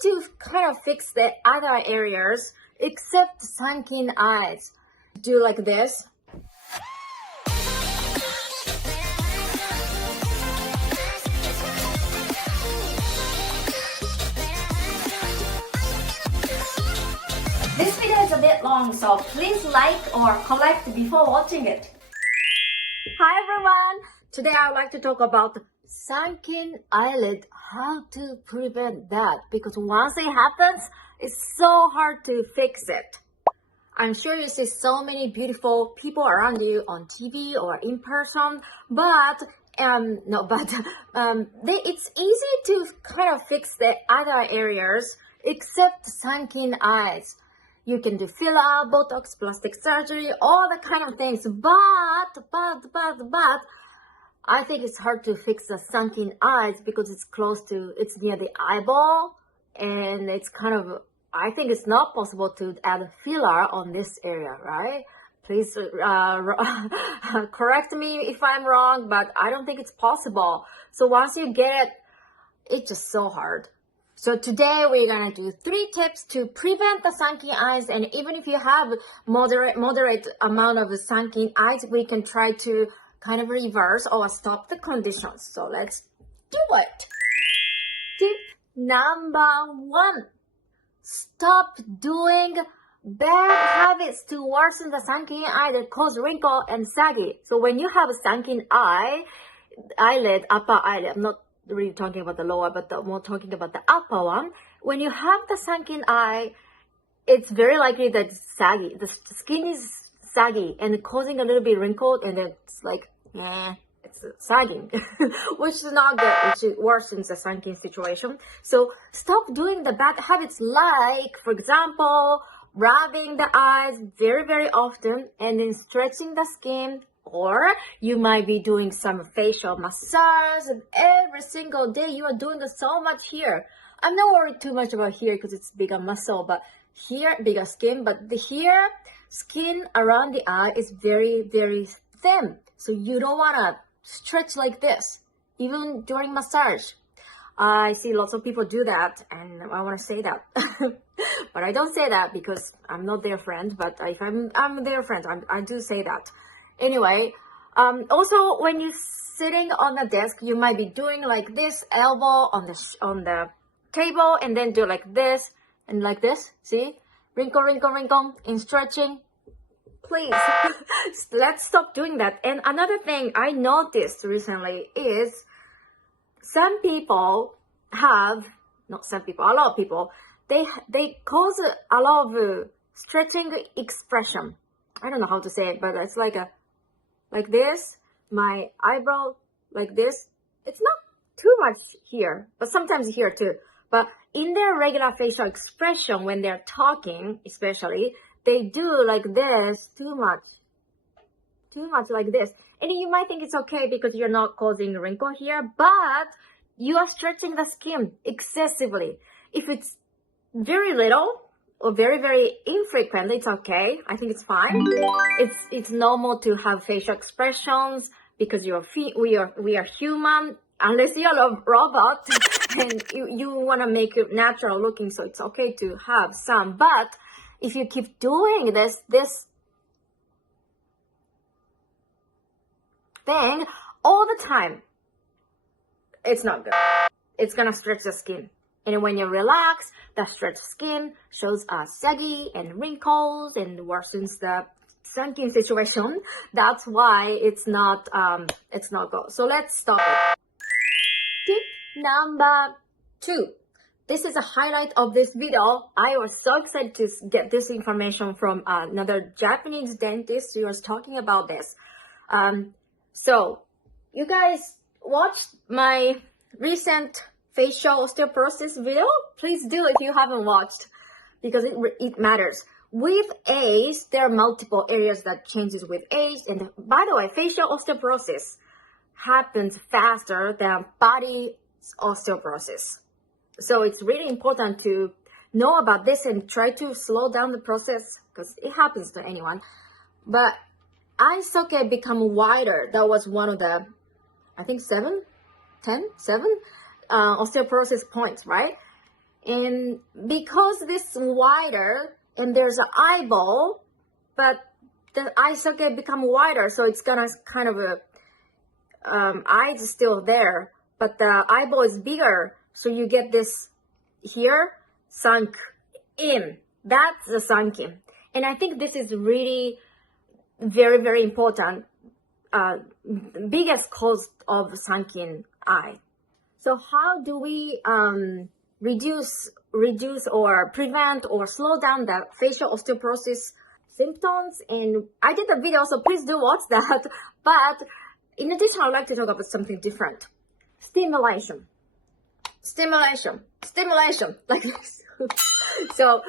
to kind of fix the other areas except sunken eyes. Do like this. This video is a bit long, so please like or comment before watching it. Hi everyone! Today I would like to talk about sunken eyelid, how to prevent that, because once it happens, it's so hard to fix it. I'm sure you see so many beautiful people around you on TV or in person, but it's easy to kind of fix the other areas except sunken eyes. You can do filler, Botox, plastic surgery, all the kind of things, but I think it's hard to fix the sunken eyes because it's near the eyeball, and it's kind of, I think it's not possible to add filler on this area, right? Please correct me if I'm wrong, but I don't think it's possible. So once you get it, it's just so hard. So today we're gonna do 3 tips to prevent the sunken eyes, and even if you have moderate amount of sunken eyes, we can try to kind of reverse or stop the conditions. So let's do it. Tip number 1: stop doing bad habits to worsen the sunken eye that cause wrinkle and saggy. So when you have a sunken eyelid, upper eyelid, I'm not really talking about the lower, but more talking about the upper one. When you have the sunken eye, it's very likely that it's saggy. The skin is saggy and causing a little bit wrinkled, and it's like, it's sagging, which is not good, which worsens the sunken situation. So stop doing the bad habits, like, for example, rubbing the eyes very, very often and then stretching the skin. Or you might be doing some facial massage, and every single day you are doing so much here. I'm not worried too much about here because it's bigger muscle, but here, bigger skin. But the here, skin around the eye is very, very thin. So you don't want to stretch like this, even during massage. I see lots of people do that, and I want to say that. But I don't say that because I'm not their friend, but if I'm their friend, I do say that. Anyway, also when you're sitting on the desk, you might be doing like this, elbow on the table, and then do like this and like this. See, wrinkle, wrinkle, wrinkle in stretching. Please, let's stop doing that. And another thing I noticed recently is a lot of people, they cause a lot of stretching expression. I don't know how to say it, but it's like this, my eyebrow, like this. It's not too much here, but sometimes here too. But in their regular facial expression, when they're talking, especially, they do like this, too much like this. And you might think it's okay because you're not causing a wrinkle here, but you are stretching the skin excessively. If it's very little, or very, very infrequently, it's okay. I think it's fine. It's normal to have facial expressions because we are human, unless you're a robot and you want to make it natural looking, so it's okay to have some. But if you keep doing this thing all the time, it's not good. It's gonna stretch the skin. And when you relax, the stretched skin shows saggy and wrinkles and worsens the sunken situation. That's why it's not good. So let's stop it. Tip number 2. This is a highlight of this video. I was so excited to get this information from another Japanese dentist who was talking about this. So you guys watched my recent facial osteoporosis video? Please do if you haven't watched, because it matters. With age, there are multiple areas that changes with age. And by the way, facial osteoporosis happens faster than body osteoporosis. So it's really important to know about this and try to slow down the process because it happens to anyone. But eye socket become wider. That was one of the, I think 7 osteoporosis points, right? And because this wider and there's an eyeball, but the eye socket become wider, so it's gonna kind of eyes still there, but the eyeball is bigger, so you get this here sunk in. That's the sunk in. And I think this is really very, very important. Biggest cause of sunken eye. So how do we reduce or prevent or slow down the facial osteoporosis symptoms? And I did a video, so please do watch that. But in addition, I'd like to talk about something different. Stimulation, like this. So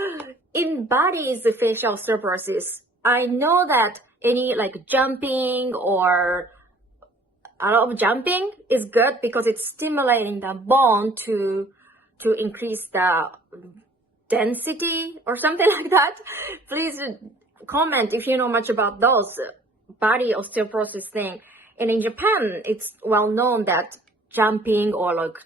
in body's facial osteoporosis, I know that any like jumping or a lot of jumping is good because it's stimulating the bone to increase the density or something like that. Please comment if you know much about those body osteoporosis thing. And in Japan, it's well known that jumping or like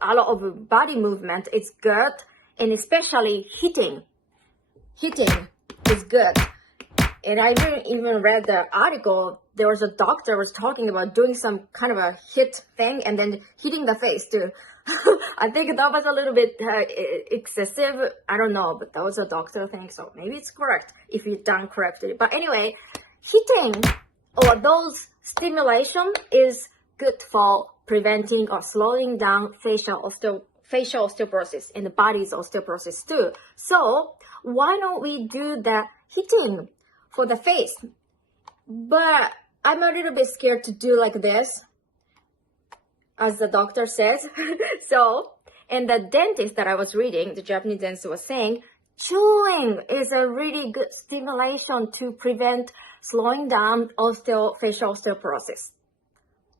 a lot of body movement is good, and especially hitting is good. And I even read the article. There was a doctor was talking about doing some kind of a hit thing and then hitting the face too. I think that was a little bit excessive. I don't know, but that was a doctor thing, so maybe it's correct if it's done correctly. But anyway, hitting or those stimulation is good for preventing or slowing down facial osteoporosis and the body's osteoporosis too. So why don't we do the hitting for the face? But I'm a little bit scared to do like this, as the doctor says. So, and the dentist that I was reading, the Japanese dentist was saying, chewing is a really good stimulation to prevent slowing down facial osteoporosis.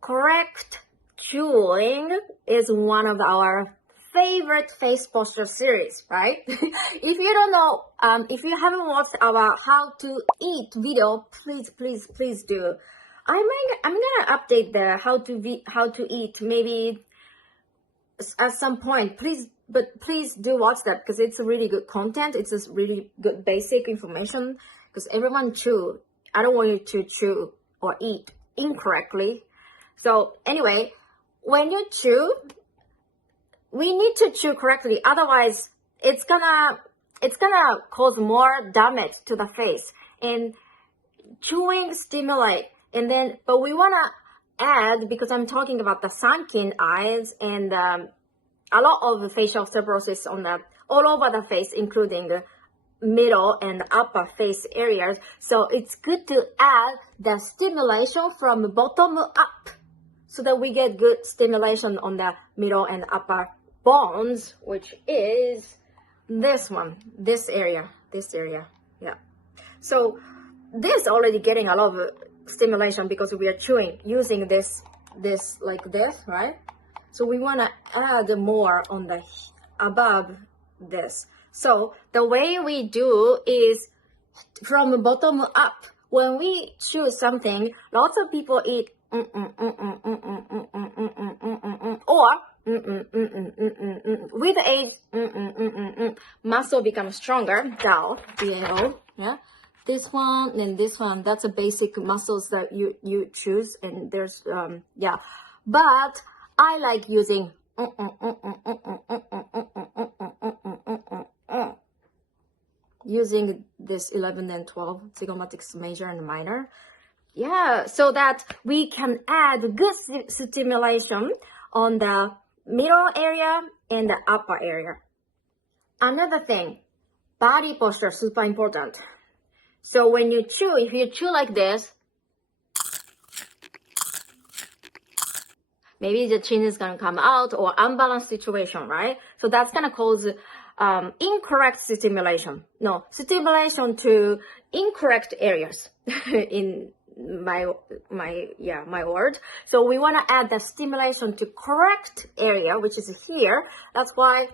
Correct chewing is one of our favorite face posture series, right? If you don't know, if you haven't watched our how to eat video, please do. I'm gonna update the how to eat maybe at some point. Please do watch that because it's a really good content. It's just really good basic information because everyone chew. I don't want you to chew or eat incorrectly. So anyway, when you chew, we need to chew correctly. Otherwise, it's gonna cause more damage to the face. And chewing stimulate. And then, but we wanna add, because I'm talking about the sunken eyes and a lot of facial osteoporosis all over the face, including the middle and upper face areas. So it's good to add the stimulation from bottom up so that we get good stimulation on the middle and upper bones, which is this area. Yeah. So this already getting a lot of stimulation because we are chewing using this like this, right? So we want to add more on the above this. So the way we do is from bottom up. When we chew something, lots of people eat or with age muscle becomes stronger. DAO, yeah. This one and this one, that's a basic muscles that you choose, and there's yeah. But I like using using this 11 and 12 zygomatics major and minor. Yeah, so that we can add good stimulation on the middle area and the upper area. Another thing, body posture, super important. So when you chew, if you chew like this, maybe the chin is going to come out or unbalanced situation, right? So that's going to cause incorrect stimulation. No, stimulation to incorrect areas in my word. So we want to add the stimulation to correct area, which is here. That's why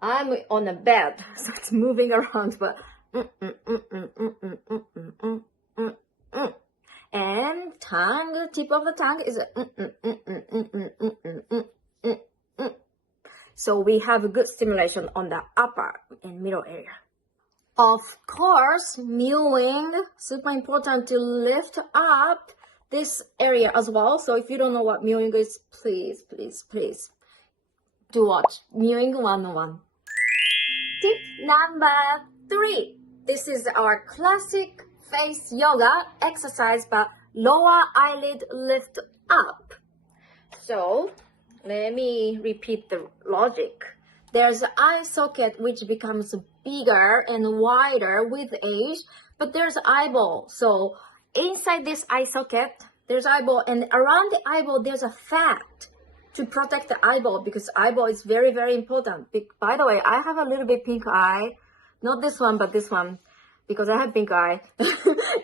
I'm on the bed, so it's moving around, but and tongue, tip of the tongue is So we have a good stimulation on the upper and middle area. Of course, mewing, super important to lift up this area as well. So if you don't know what mewing is, please do watch Mewing 101. Tip number 3. This is our classic face yoga exercise, but lower eyelid lift up. So let me repeat the logic. There's an eye socket which becomes bigger and wider with age, but there's eyeball. So inside this eye socket, there's eyeball, and around the eyeball, there's a fat to protect the eyeball, because eyeball is very, very important. By the way, I have a little bit pink eye. Not this one, but this one, because I have pink eye.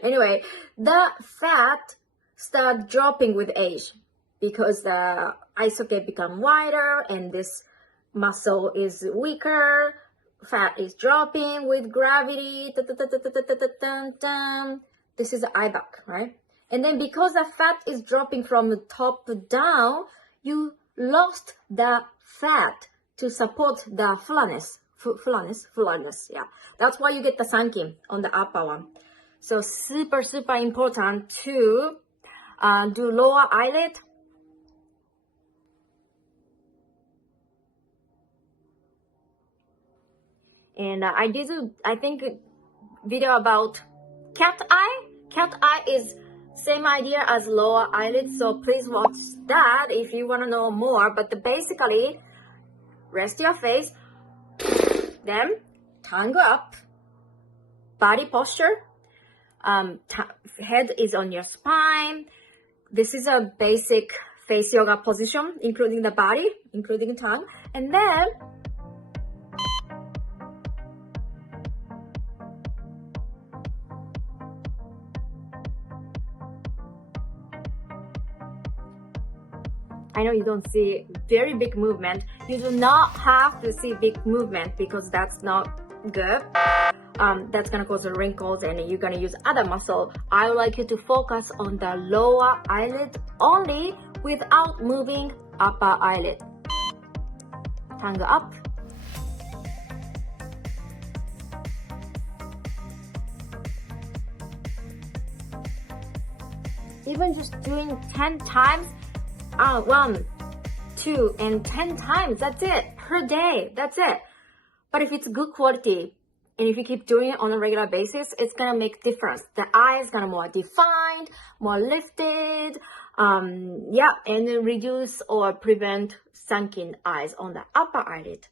Anyway, the fat start dropping with age because the eye socket become wider and this muscle is weaker. Fat is dropping with gravity. This is the eye back, right? And then because the fat is dropping from the top down, you lost the fat to support the fullness. Yeah, that's why you get the sunken on the upper one. So super important to do lower eyelid. And I did, I think, video about cat eye. Cat eye is same idea as lower eyelid, so please watch that if you want to know more. But basically, rest your face, then tongue up, body posture, head is on your spine. This is a basic face yoga position, including the body, including tongue, and then I know you don't see very big movement. You do not have to see big movement because that's not good. That's gonna cause wrinkles and you're gonna use other muscle. I would like you to focus on the lower eyelid only without moving upper eyelid. Tongue up. Even just doing 10 times, 1, 2, and 10 times, that's it, per day, that's it. But if it's good quality, and if you keep doing it on a regular basis, it's gonna make difference. The eye is gonna more defined, more lifted, and reduce or prevent sunken eyes on the upper eyelid.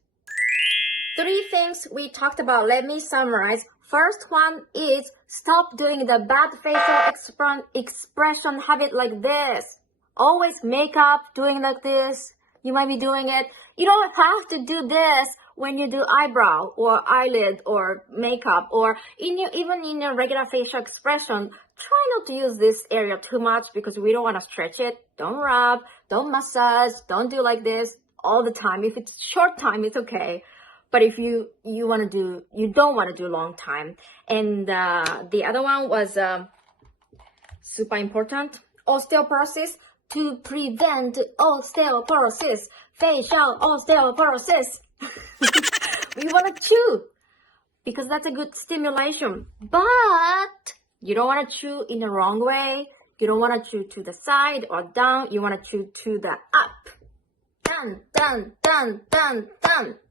3 things we talked about, let me summarize. First one is stop doing the bad facial expression habit like this. Always makeup, doing like this. You might be doing it. You don't have to do this when you do eyebrow or eyelid or makeup or even in your regular facial expression. Try not to use this area too much because we don't want to stretch it. Don't rub, don't massage, don't do like this all the time. If it's short time, it's okay. But if you don't want to do long time. And the other one was super important, osteoporosis. To prevent osteoporosis, facial osteoporosis. We want to chew because that's a good stimulation. But you don't want to chew in the wrong way. You don't want to chew to the side or down. You want to chew to the up. Dun.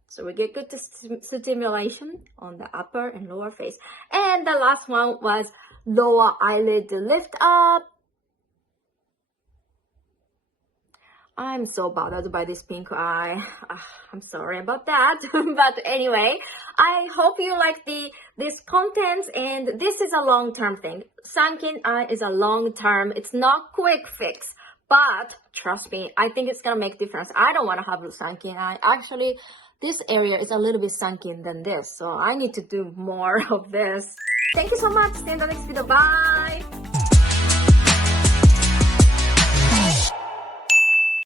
So we get good stimulation on the upper and lower face. And the last one was lower eyelid lift up. I'm so bothered by this pink eye. I'm sorry about that. But anyway, I hope you like this content, and this is a long-term thing. Sunken eye is a long-term. It's not quick fix, but trust me, I think it's gonna make difference. I don't want to have a sunken eye. Actually, this area is a little bit sunken than this, so I need to do more of this. Thank you so much. See you in the next video. Bye.